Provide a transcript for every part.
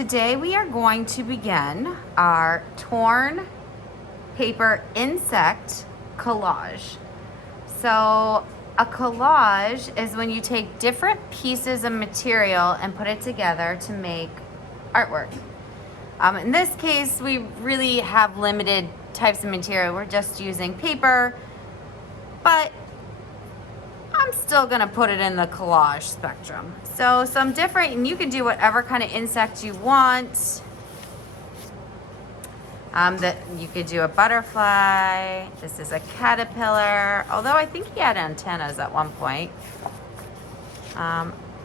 Today we are going to begin our torn paper insect collage. So a collage is when you take different pieces of material and put it together to make artwork. In this case, we really have limited types of material. We're just using paper, but I'm still gonna put it in the collage spectrum. So some different, and you can do whatever kind of insect you want. That you could do a butterfly. This is a caterpillar, although I think he had antennas at one point.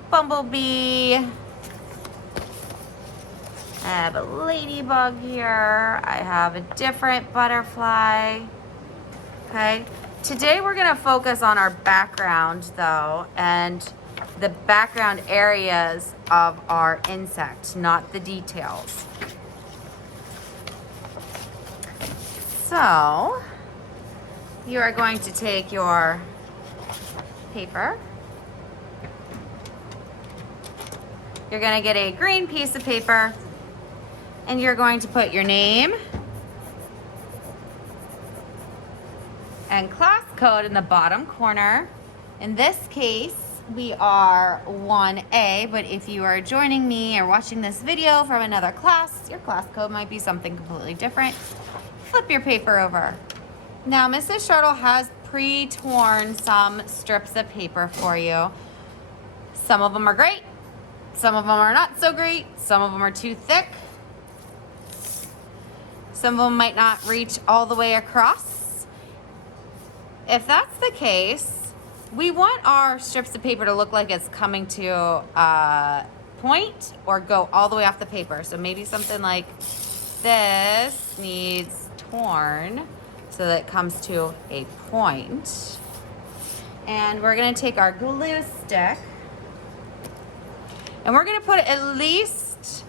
Bumblebee. I have a ladybug here. I have a different butterfly. Okay. Today we're going to focus on our background though, and the background areas of our insect, not the details. So you are going to take your paper. You're going to get a green piece of paper and you're going to put your name and class code in the bottom corner. In this case, we are 1A, but if you are joining me or watching this video from another class, your class code might be something completely different. Flip your paper over. Now, Mrs. Shirtle has pre-torn some strips of paper for you. Some of them are great. Some of them are not so great. Some of them are too thick. Some of them might not reach all the way across. If that's the case, we want our strips of paper to look like it's coming to a point or go all the way off the paper. So maybe something like this needs torn so that it comes to a point. And we're gonna take our glue stick and we're gonna put at least,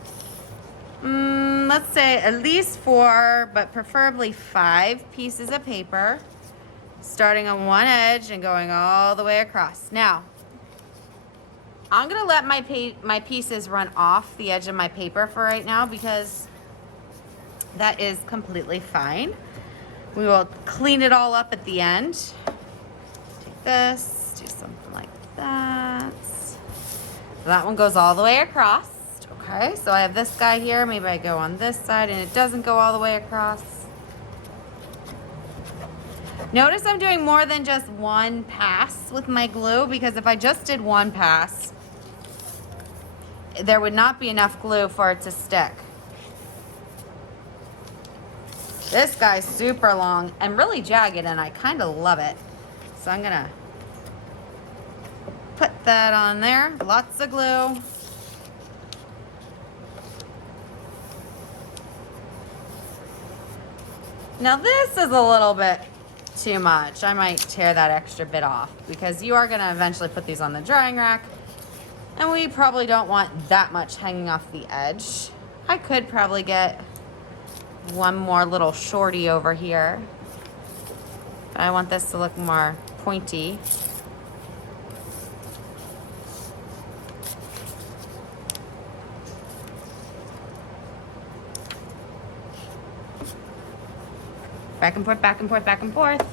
let's say at least 4, but preferably 5 pieces of paper, starting on one edge and going all the way across. Now, I'm gonna let my pieces run off the edge of my paper for right now because that is completely fine. We will clean it all up at the end. Take this, do something like that. That one goes all the way across. Okay, so I have this guy here. Maybe I go on this side and it doesn't go all the way across. Notice I'm doing more than just one pass with my glue, because if I just did one pass, there would not be enough glue for it to stick. This guy's super long and really jagged and I kind of love it. So I'm gonna put that on there, lots of glue. Now this is a little bit too much. I might tear that extra bit off because you are gonna eventually put these on the drying rack and we probably don't want that much hanging off the edge. I could probably get one more little shorty over here, but I want this to look more pointy. Back and forth, back and forth, back and forth.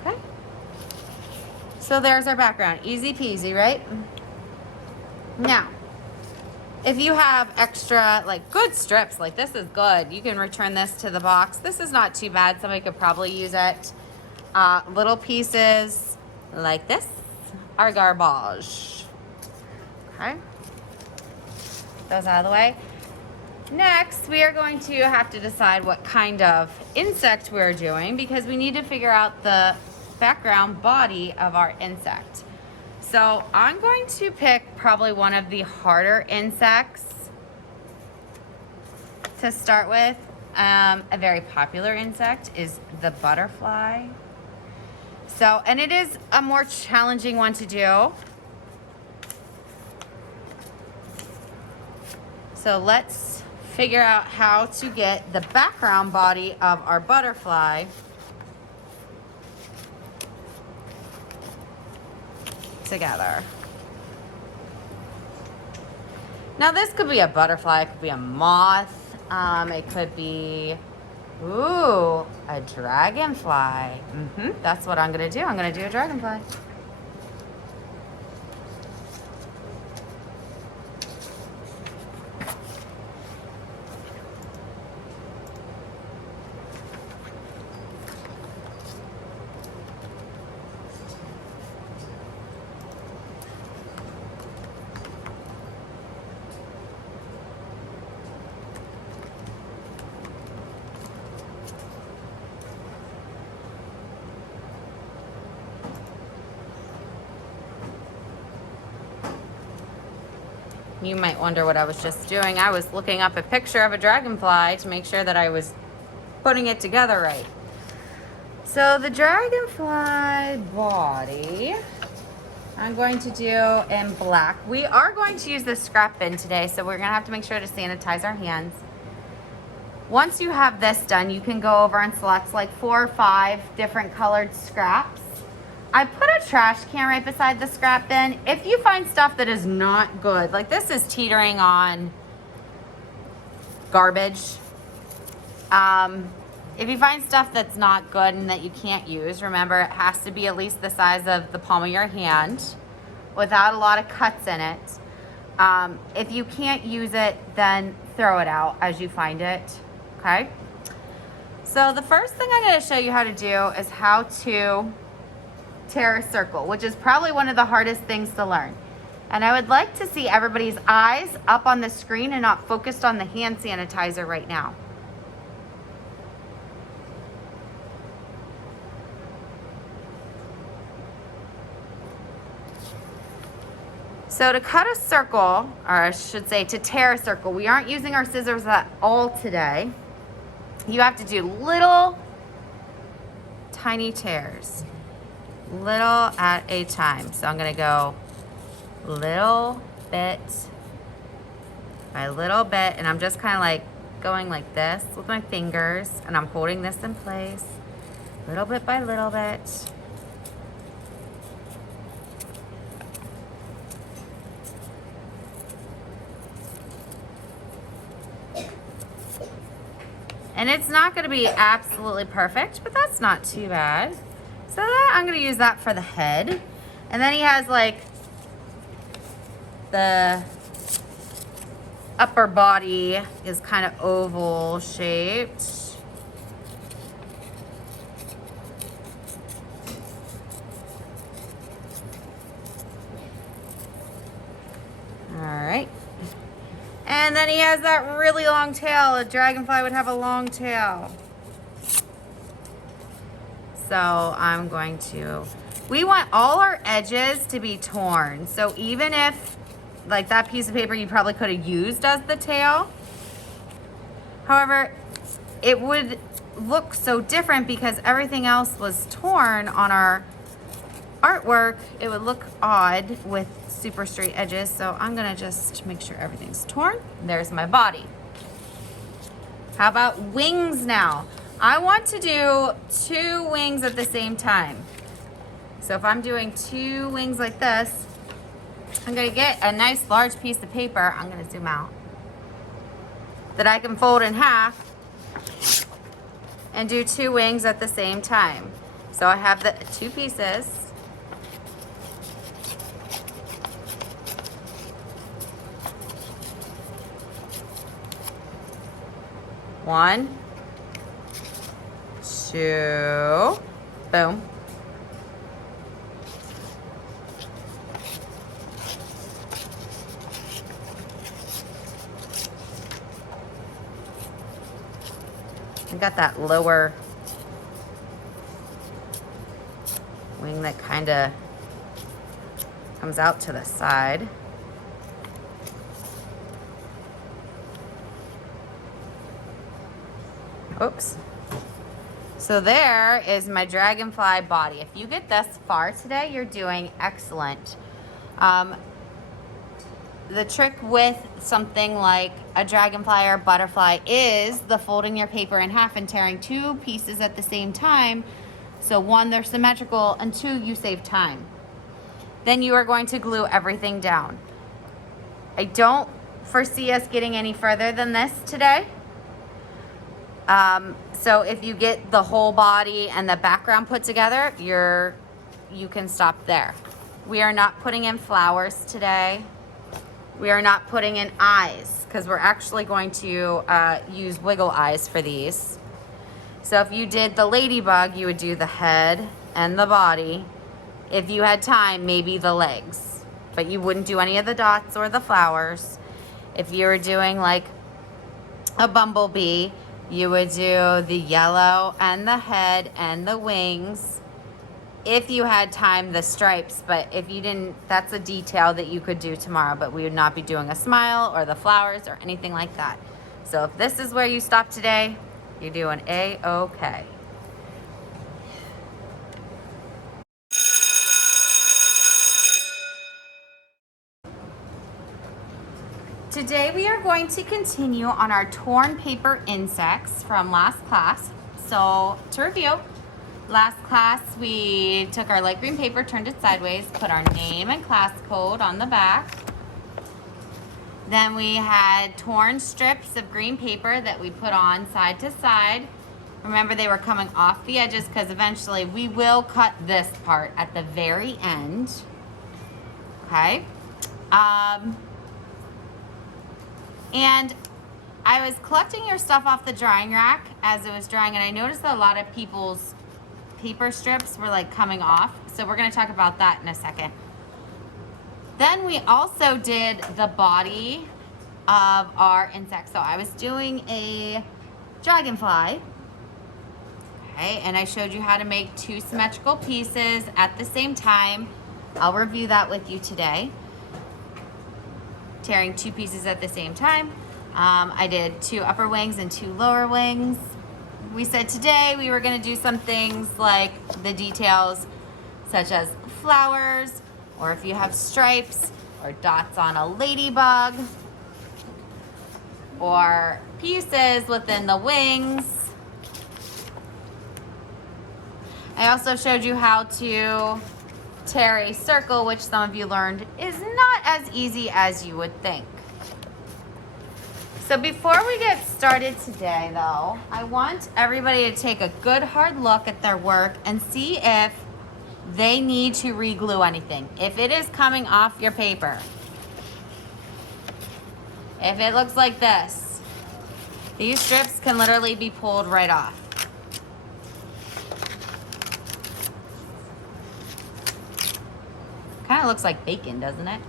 Okay. So there's our background. Easy peasy, right? Now, if you have extra, like good strips, like this is good, you can return this to the box. This is not too bad. Somebody could probably use it. Little pieces like this are garbage. Okay, those out of the way. Next, we are going to have to decide what kind of insect we're doing because we need to figure out the background body of our insect. So I'm going to pick probably one of the harder insects to start with. A very popular insect is the butterfly. So, and it is a more challenging one to do. So let's figure out how to get the background body of our butterfly together. Now this could be a butterfly, it could be a moth, it could be, ooh, a dragonfly. That's what I'm gonna do. I'm gonna do a dragonfly. You might wonder what I was just doing. I was looking up a picture of a dragonfly to make sure that I was putting it together right. So the dragonfly body, I'm going to do in black. We are going to use the scrap bin today, so we're gonna have to make sure to sanitize our hands. Once you have this done, you can go over and select like 4 or 5 different colored scraps. I put a trash can right beside the scrap bin. If you find stuff that is not good, like this is teetering on garbage. If you find stuff that's not good and that you can't use, remember it has to be at least the size of the palm of your hand without a lot of cuts in it. If you can't use it, then throw it out as you find it, okay? So the first thing I'm gonna show you how to do is how to tear a circle, which is probably one of the hardest things to learn. And I would like to see everybody's eyes up on the screen and not focused on the hand sanitizer right now. So to cut a circle, or I should say to tear a circle, we aren't using our scissors at all today. You have to do little tiny tears. Little at a time. So I'm gonna go little bit by little bit, and I'm just kind of like going like this with my fingers, and I'm holding this in place little bit by little bit. And it's not going to be absolutely perfect, but that's not too bad. So that, I'm going to use that for the head. And then he has like the upper body is kind of oval shaped. All right. And then he has that really long tail. A dragonfly would have a long tail. So I'm going to, we want all our edges to be torn. So even if, like that piece of paper you probably could have used as the tail. However, it would look so different because everything else was torn on our artwork. It would look odd with super straight edges. So I'm gonna just make sure everything's torn. There's my body. How about wings now? I want to do 2 wings at the same time. So if I'm doing 2 wings like this, I'm gonna get a nice large piece of paper. I'm gonna zoom out. That I can fold in half and do 2 wings at the same time. So I have the 2 pieces. One, 2, boom. I got that lower wing that kind of comes out to the side. Oops. So there is my dragonfly body. If you get this far today, you're doing excellent. The trick with something like a dragonfly or butterfly is the folding your paper in half and tearing 2 pieces at the same time. So 1, they're symmetrical, and 2, you save time. then you are going to glue everything down. I don't foresee us getting any further than this today. So if you get the whole body and the background put together, you can stop there. We are not putting in flowers today. We are not putting in eyes because we're actually going to use wiggle eyes for these. So if you did the ladybug, you would do the head and the body. If you had time, maybe the legs, but you wouldn't do any of the dots or the flowers. If you were doing like a bumblebee, you would do the yellow and the head and the wings. If you had time, the stripes, but if you didn't, that's a detail that you could do tomorrow, but we would not be doing a smile or the flowers or anything like that. So if this is where you stop today, you're doing A-okay. Today we are going to continue on our torn paper insects from last class. So to review, last class we took our light green paper, turned it sideways, put our name and class code on the back. Then we had torn strips of green paper that we put on side to side. Remember, they were coming off the edges because eventually we will cut this part at the very end. Okay. And I was collecting your stuff off the drying rack as it was drying, and I noticed that a lot of people's paper strips were like coming off. So we're going to talk about that in a second. Then we also did the body of our insect. So I was doing a dragonfly. Okay, and I showed you how to make two symmetrical pieces at the same time. I'll review that with you today. Tearing two pieces at the same time. I did two upper wings and two lower wings. We said today we were going to do some things like the details such as flowers, or if you have stripes or dots on a ladybug, or pieces within the wings. I also showed you how to tear a circle, which some of you learned is not as easy as you would think. So before we get started today though, I want everybody to take a good hard look at their work and see if they need to re-glue anything. If it is coming off your paper, if it looks like this, these strips can literally be pulled right off. Kind of looks like bacon, doesn't it?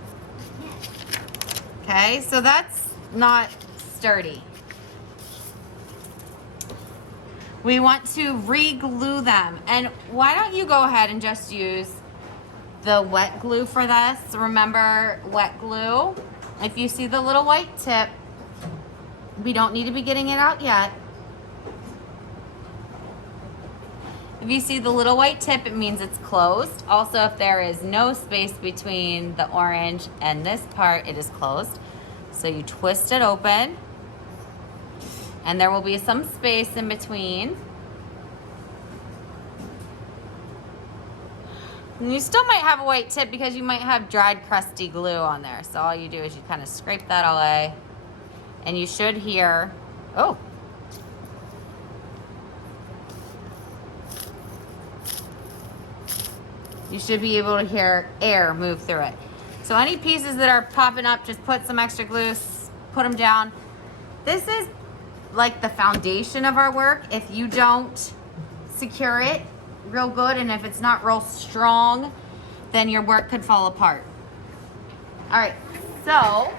Okay, so that's not sturdy. We want to re-glue them. And why don't you go ahead and just use the wet glue for this? Remember, wet glue, if you see the little white tip, we don't need to be getting it out yet. If you see the little white tip, it means it's closed. Also, if there is no space between the orange and this part, it is closed. So you twist it open, and there will be some space in between. And you still might have a white tip because you might have dried crusty glue on there. So all you do is you kind of scrape that away, and you should hear, oh, you should be able to hear air move through it. So any pieces that are popping up, just put some extra glue, put them down. This is like the foundation of our work. If you don't secure it real good, and if it's not real strong, then your work could fall apart. All right, so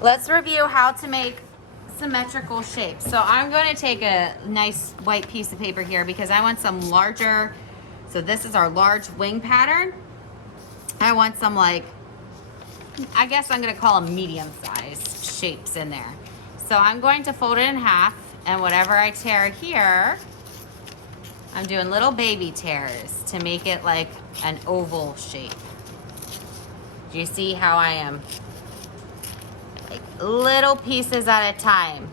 let's review how to make symmetrical shapes. So I'm going to take a nice white piece of paper here because I want some larger, so this is our large wing pattern. I want some, like, I guess I'm going to call them medium-sized shapes in there. So I'm going to fold it in half, and whatever I tear here, I'm doing little baby tears to make it like an oval shape. Do you see how I am little pieces at a time.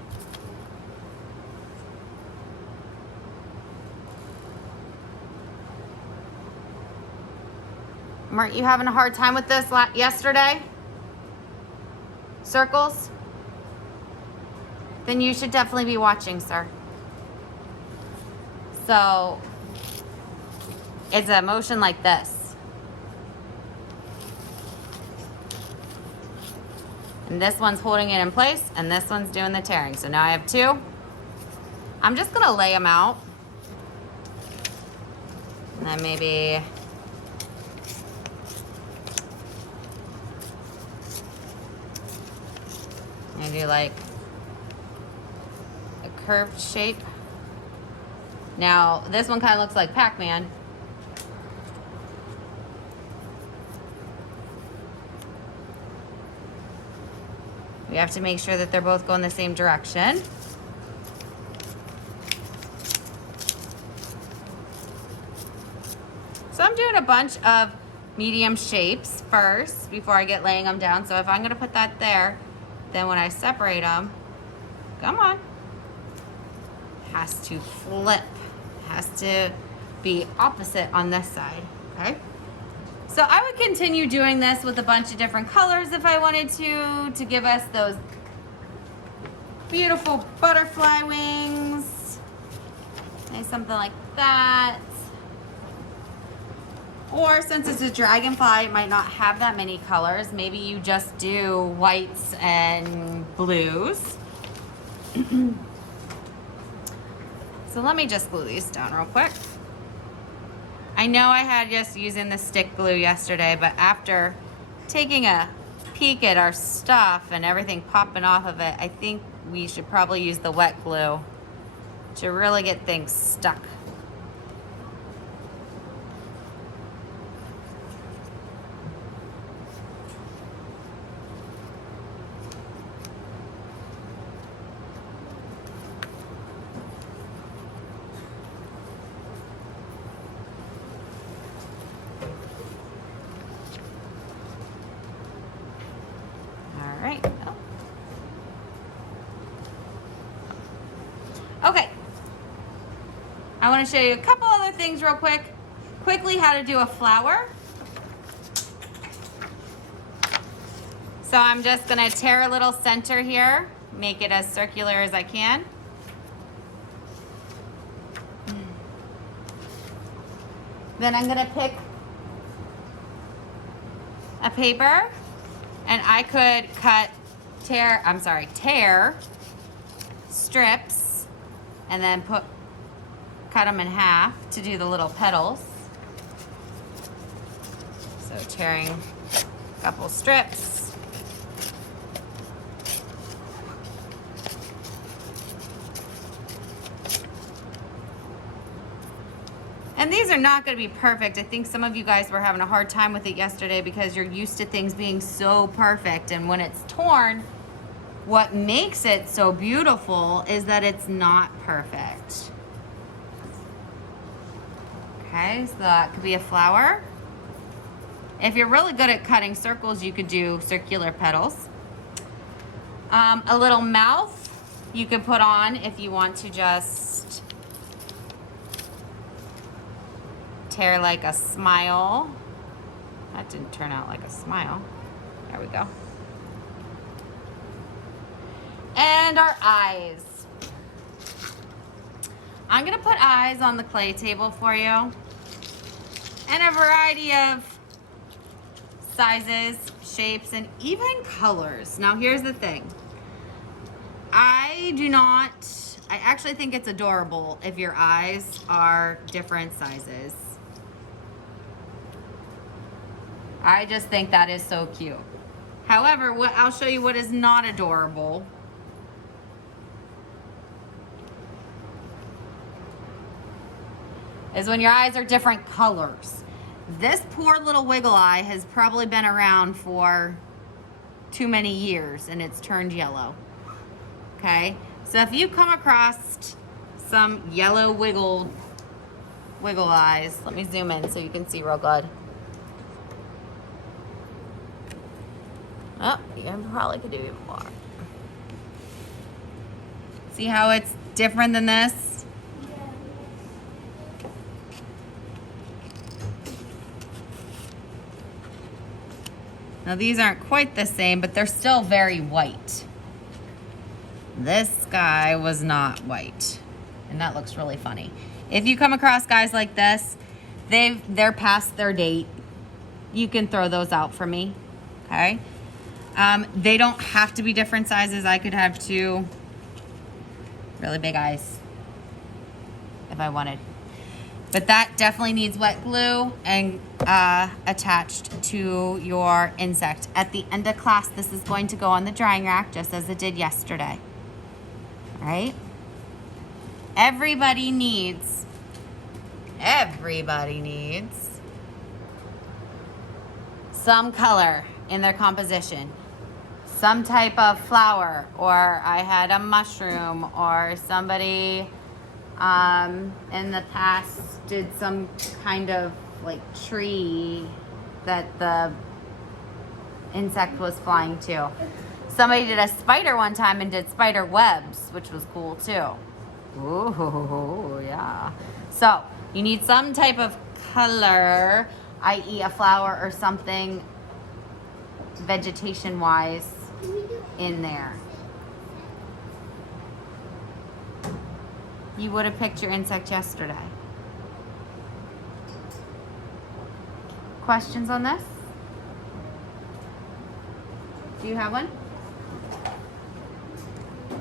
Weren't you having a hard time with this yesterday? Circles? Then you should definitely be watching, sir. So, it's a motion like this. And this one's holding it in place, and this one's doing the tearing. So now I have two. I'm just gonna lay them out. And then maybe do like a curved shape. Now, this one kind of looks like Pac-Man. We have to make sure that they're both going the same direction. So I'm doing a bunch of medium shapes first before I get laying them down. So if I'm gonna put that there, then when I separate them, come on, has to flip, has to be opposite on this side, okay? So I would continue doing this with a bunch of different colors if I wanted to give us those beautiful butterfly wings. Maybe something like that. Or since it's a dragonfly, it might not have that many colors. Maybe you just do whites and blues. So let me just glue these down real quick. I know I had just using the stick glue yesterday, but after taking a peek at our stuff and everything popping off of it, I think we should probably use the wet glue to really get things stuck. Okay, I want to show you a couple other things real quickly how to do a flower. So I'm just going to tear a little center here, make it as circular as I can. Then I'm going to pick a paper and I could tear strips and then cut them in half to do the little petals. So tearing a couple strips. And these are not going to be perfect. I think some of you guys were having a hard time with it yesterday because you're used to things being so perfect, and when it's torn, what makes it so beautiful is that it's not perfect. Okay, so that could be a flower. If you're really good at cutting circles, you could do circular petals. A little mouth you could put on if you want to just tear like a smile. That didn't turn out like a smile. There we go. And our eyes. I'm gonna put eyes on the clay table for you. And a variety of sizes, shapes, and even colors. Now here's the thing. I actually think it's adorable if your eyes are different sizes. I just think that is so cute. However, I'll show you what is not adorable. Is when your eyes are different colors. This poor little wiggle eye has probably been around for too many years and it's turned yellow. Okay, so if you come across some yellow wiggle eyes, let me zoom in so you can see real good. Oh, you probably could do even more. See how it's different than this? Now these aren't quite the same, but they're still very white. This guy was not white, and that looks really funny. If you come across guys like this, they're past their date. You can throw those out for me, okay? They don't have to be different sizes. I could have two really big eyes if I wanted. But that definitely needs wet glue and attached to your insect. At the end of class, this is going to go on the drying rack just as it did yesterday. All right? Everybody needs some color in their composition. Some type of flower, or I had a mushroom, or somebody in the past did some kind of like tree that the insect was flying to. Somebody did a spider one time and did spider webs, which was cool too. Ooh, yeah. So you need some type of color, i.e. a flower or something vegetation wise in there. You would have picked your insect yesterday. Questions on this? Do you have one?